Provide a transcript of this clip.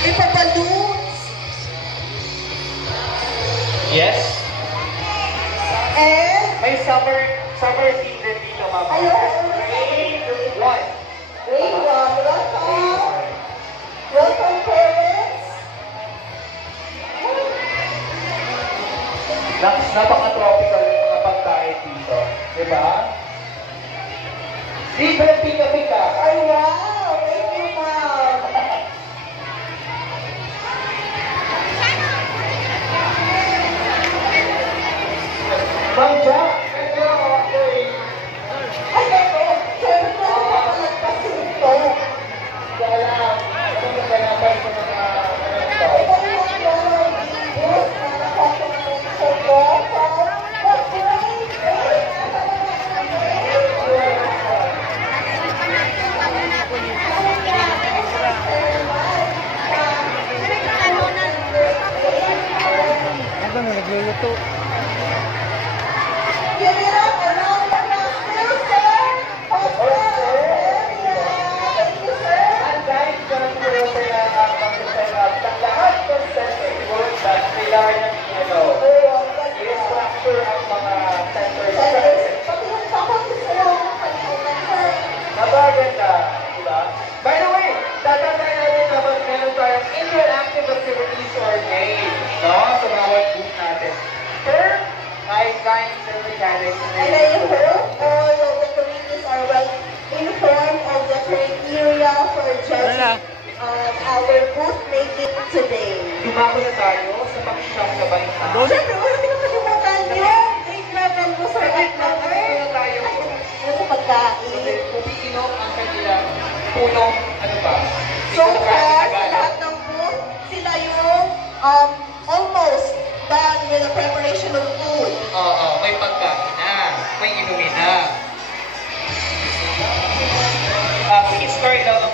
May pa-balloons. Yes. And May summer season dito, ma'am. ayun. Grade 1. Grade 1. Welcome. Welcome, parents. Napaka-tropical yung mga pagkain dito. Diba? Libre pika-pika. Ay, wow. Thank you, ma'am. Ma'am Jack, Ay, ano? Siyempre, napalagpas ito. kaya lang, ano ba kanapan sa mga Ito yung mga booth na nakasasensya ko. Ano na nagluluto? Give it up around the cluster, sir. Thank you, sir. At guys, ganun po yung mag-set up ng lahat ng center board at kailangan ng i-structure ang mga center board. Pati yung faculty, sir, kalimutan, sir. Napaganda, diba? By the way, tatandaan natin naman meron tayong interactive activities or games, no? Sa bawat group natin. First, science and mechanics. And I hope all of the communities are well informed of the criteria for judging our booth making today. Dumako na tayo sa pag-shop na balita. Siyempre, wala pinakalimutan yung grade level mo, sir, at number. Ano tayo? Ano sa pagkain? Umiinom ang kanilang punong, ano ba? So far, sa lahat ng booth, sila yung almost done with the preparation of food. Oo, may pagkain na, may inumin na. Please start down